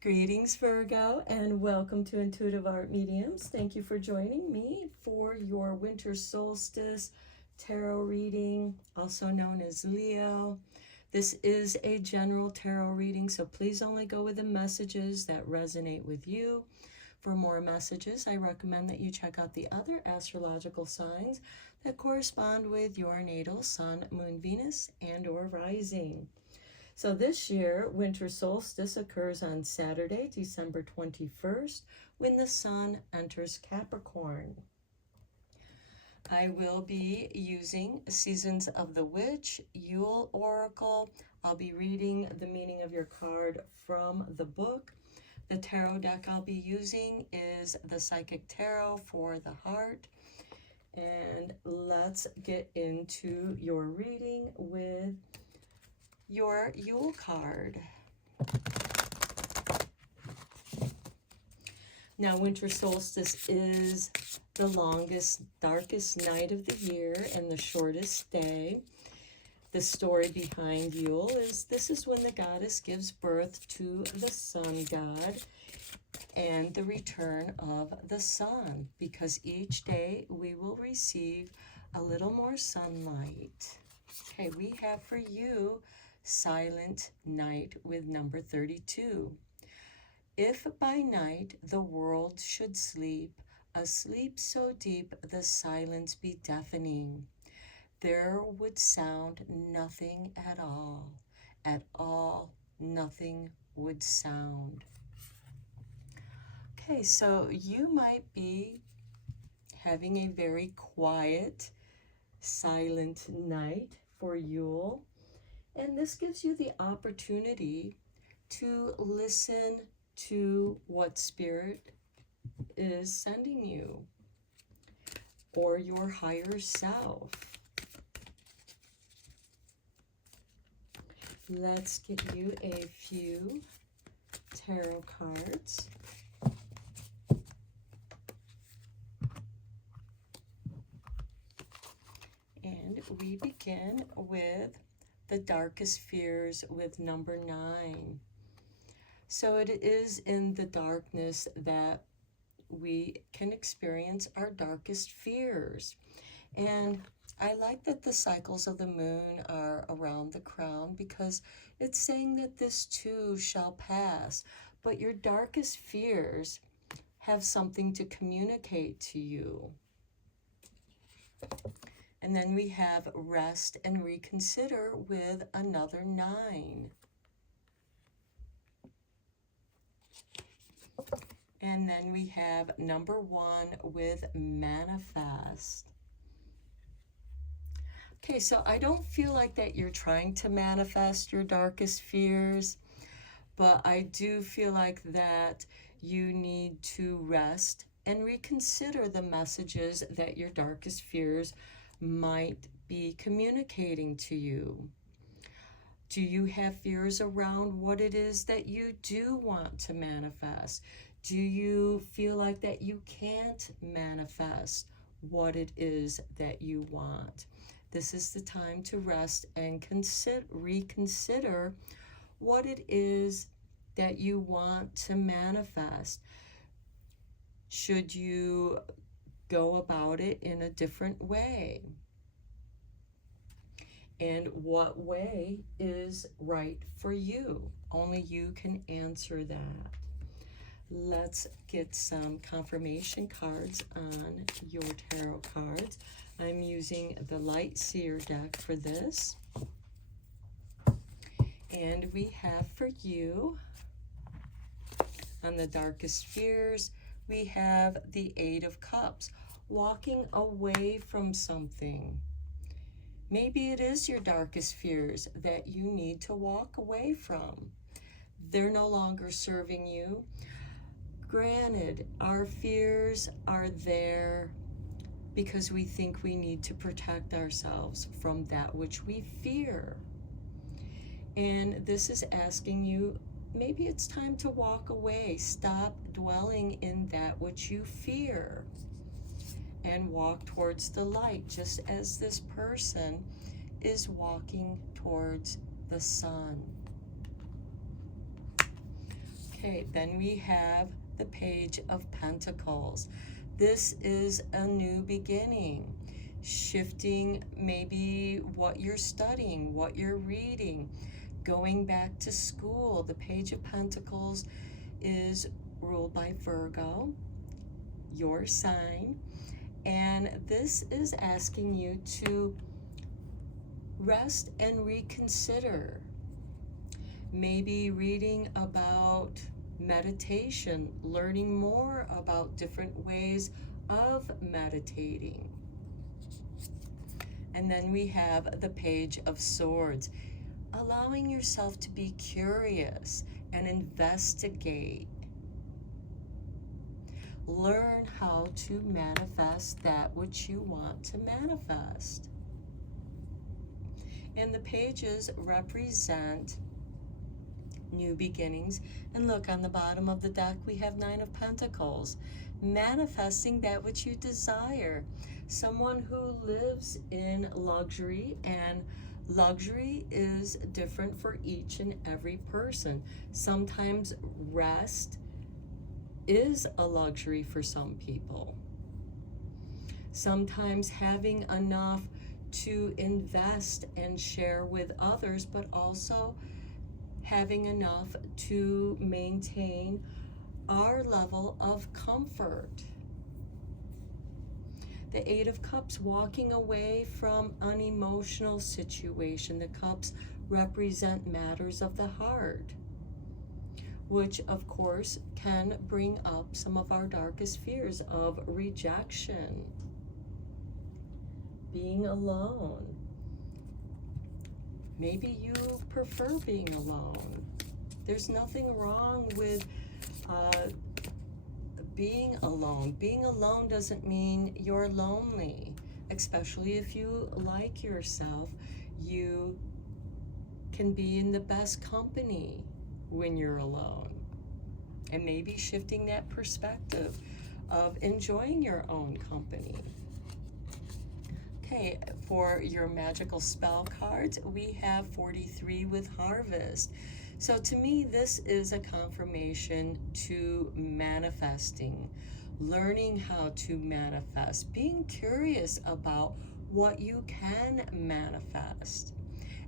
Greetings, Virgo, and welcome to Intuitive Art Mediums. Thank you for joining me for your winter solstice tarot reading, also known as Leo. This is a general tarot reading, so please only go with the messages that resonate with you. For more messages, I recommend that you check out the other astrological signs that correspond with your natal sun, moon, Venus, and or rising. So this year, winter solstice occurs on Saturday, December 21st, when the sun enters Capricorn. I will be using Seasons of the Witch, Yule Oracle. I'll be reading the meaning of your card from the book. The tarot deck I'll be using is the Psychic Tarot for the Heart. And let's get into your reading with your Yule card. Now, winter solstice is the longest, darkest night of the year and the shortest day. The story behind Yule is this is when the goddess gives birth to the sun god and the return of the sun, because each day we will receive a little more sunlight. Okay, we have for you Silent Night with number 32. If by night the world should sleep, a sleep so deep the silence be deafening, there would sound nothing at all, nothing would sound. Okay, so you might be having a very quiet, silent night for Yule. And this gives you the opportunity to listen to what Spirit is sending you or your higher self. Let's get you a few tarot cards. And we begin with the darkest fears with number 9. So it is in the darkness that we can experience our darkest fears. And I like that the cycles of the moon are around the crown, because it's saying that this too shall pass. But your darkest fears have something to communicate to you. And then we have rest and reconsider with another 9. And then we have number 1 with manifest. Okay, so I don't feel like that you're trying to manifest your darkest fears, but I do feel like that you need to rest and reconsider the messages that your darkest fears might be communicating to you. Do you have fears around what it is that you do want to manifest? Do you feel like that you can't manifest what it is that you want? This is the time to rest and reconsider what it is that you want to manifest. Should you go about it in a different way? And what way is right for you? Only you can answer that. Let's get some confirmation cards on your tarot cards. I'm using the Light Seer deck for this. And we have for you, on the darkest fears, we have the 8 of Cups, walking away from something. Maybe it is your darkest fears that you need to walk away from. They're no longer serving you. Granted, our fears are there because we think we need to protect ourselves from that which we fear. And this is asking you, maybe it's time to walk away. Stop dwelling in that which you fear and walk towards the light, just as this person is walking towards the sun. Okay, then we have the Page of Pentacles. This is a new beginning, shifting maybe what you're studying, what you're reading, going back to school. The Page of Pentacles is ruled by Virgo, your sign, and this is asking you to rest and reconsider. Maybe reading about meditation, learning more about different ways of meditating. And then we have the Page of Swords, allowing yourself to be curious and investigate. Learn how to manifest that which you want to manifest. And the pages represent new beginnings. And look, on the bottom of the deck, we have Nine of Pentacles, manifesting that which you desire. Someone who lives in luxury, and luxury is different for each and every person. Sometimes rest is a luxury for some people. Sometimes having enough to invest and share with others, but also having enough to maintain our level of comfort. The Eight of Cups, walking away from an emotional situation. The cups represent matters of the heart, which of course can bring up some of our darkest fears of rejection, being alone. Maybe you prefer being alone. There's nothing wrong with being alone. Being alone doesn't mean you're lonely, especially if you like yourself. You can be in the best company when you're alone. And maybe shifting that perspective of enjoying your own company. Okay, for your magical spell cards, we have 43 with Harvest. So to me, this is a confirmation to manifesting, learning how to manifest, being curious about what you can manifest.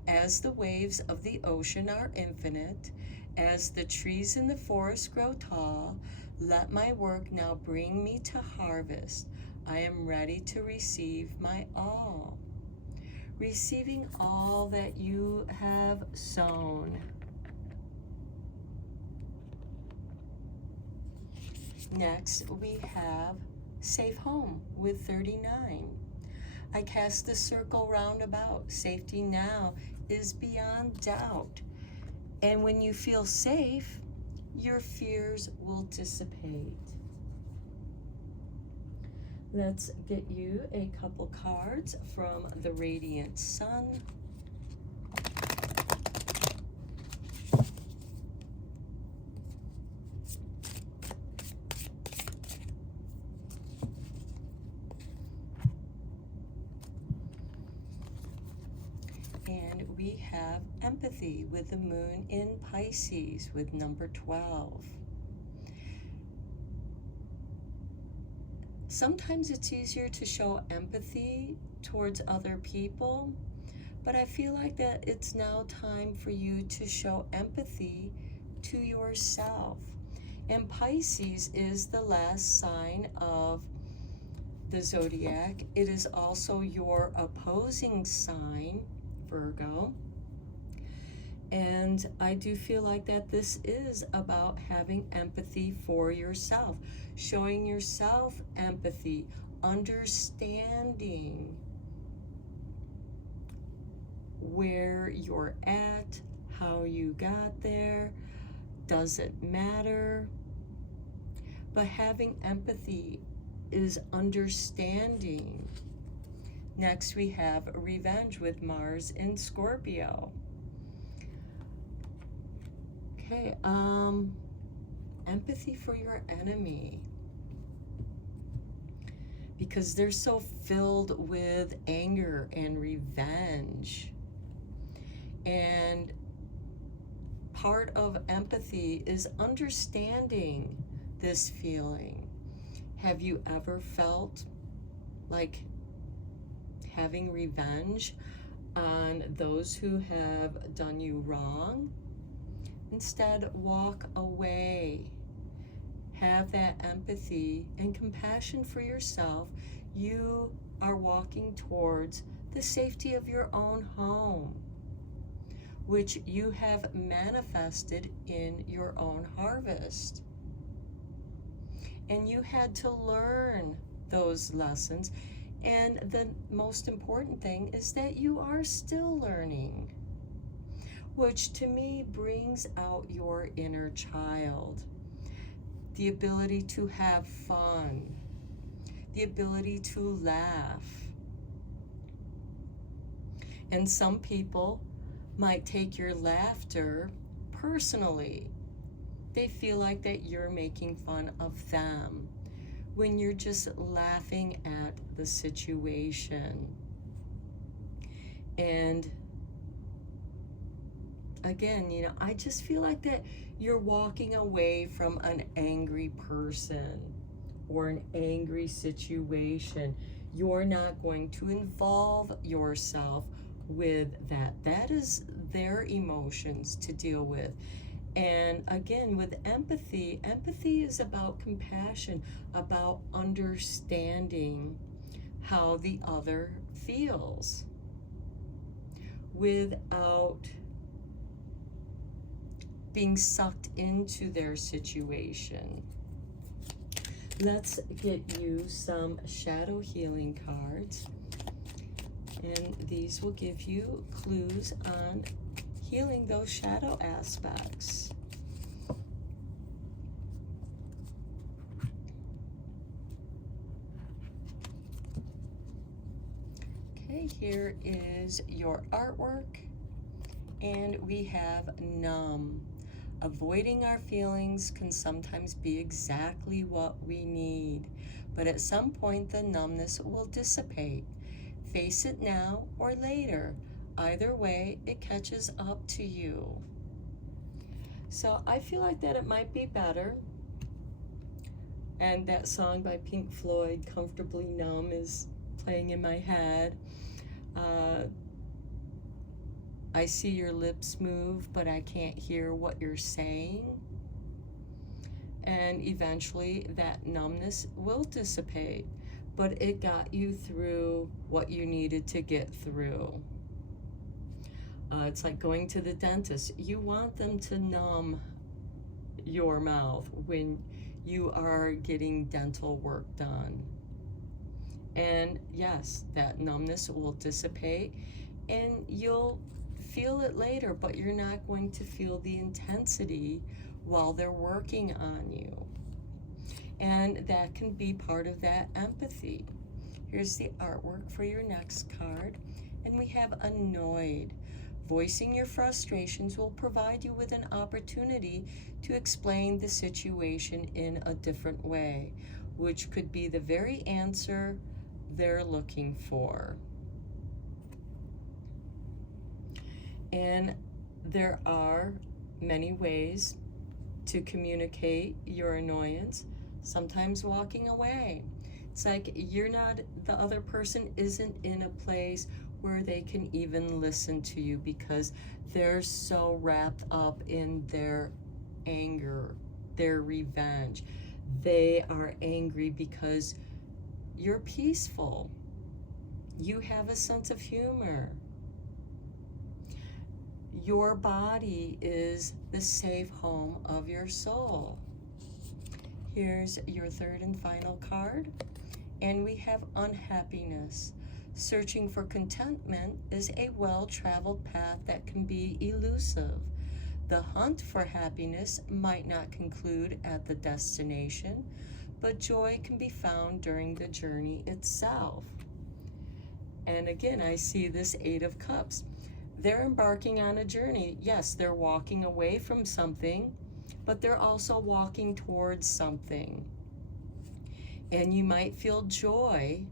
As the waves of the ocean are infinite, as the trees in the forest grow tall, let my work now bring me to harvest. I am ready to receive my all. Receiving all that you have sown. Next, we have Safe Home with 39. I cast the circle round about. Safety now is beyond doubt. And when you feel safe, your fears will dissipate. Let's get you a couple cards from the Radiant Sun. And we have Empathy with the Moon in Pisces with number 12. Sometimes it's easier to show empathy towards other people, but I feel like that it's now time for you to show empathy to yourself. And Pisces is the last sign of the zodiac. It is also your opposing sign, Virgo. And I do feel like that this is about having empathy for yourself, showing yourself empathy, understanding where you're at, how you got there, doesn't matter. But having empathy is understanding. Next, we have Revenge with Mars in Scorpio. Okay, empathy for your enemy, because they're so filled with anger and revenge. And part of empathy is understanding this feeling. Have you ever felt like having revenge on those who have done you wrong? Instead, walk away. Have that empathy and compassion for yourself. You are walking towards the safety of your own home, which you have manifested in your own harvest. And you had to learn those lessons. And the most important thing is that you are still learning, which to me brings out your inner child. The ability to have fun, the ability to laugh. And some people might take your laughter personally. They feel like that you're making fun of them when you're just laughing at the situation. And again, you know, I just feel like that you're walking away from an angry person or an angry situation. You're not going to involve yourself with that. That is their emotions to deal with. And again, with empathy, empathy is about compassion, about understanding how the other feels without being sucked into their situation. Let's get you some shadow healing cards, and these will give you clues on healing those shadow aspects. Okay, here is your artwork, and we have numb. Avoiding our feelings can sometimes be exactly what we need, but at some point the numbness will dissipate. Face it now or later. Either way, it catches up to you. So I feel like that it might be better. And that song by Pink Floyd, Comfortably Numb, is playing in my head. I see your lips move, but I can't hear what you're saying. And eventually that numbness will dissipate, but it got you through what you needed to get through. It's like going to the dentist. You want them to numb your mouth when you are getting dental work done. And yes, that numbness will dissipate and you'll feel it later, but you're not going to feel the intensity while they're working on you. And that can be part of that empathy. Here's the artwork for your next card. And we have annoyed. Voicing your frustrations will provide you with an opportunity to explain the situation in a different way, which could be the very answer they're looking for. And there are many ways to communicate your annoyance. Sometimes walking away. It's like the other person isn't in a place where they can even listen to you because they're so wrapped up in their anger, their revenge. They are angry because you're peaceful. You have a sense of humor. Your body is the safe home of your soul. Here's your third and final card. And we have unhappiness. Searching for contentment is a well-traveled path that can be elusive. The hunt for happiness might not conclude at the destination, but joy can be found during the journey itself. And again, I see this Eight of Cups. They're embarking on a journey. Yes, they're walking away from something, but they're also walking towards something. And you might feel joy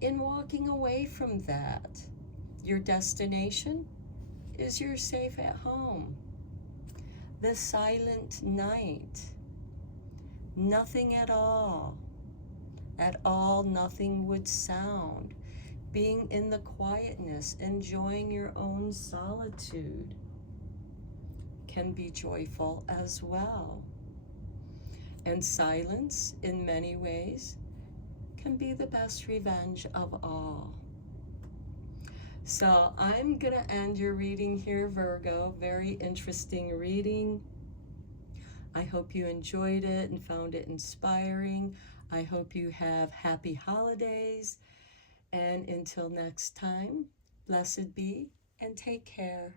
in walking away from that. Your destination is you're safe at home. the silent night, nothing at all, nothing would sound, being in the quietness, enjoying your own solitude can be joyful as well. And silence, in many ways, can be the best revenge of all. So I'm going to end your reading here, Virgo. Very interesting reading. I hope you enjoyed it and found it inspiring. I hope you have happy holidays. And until next time, blessed be and take care.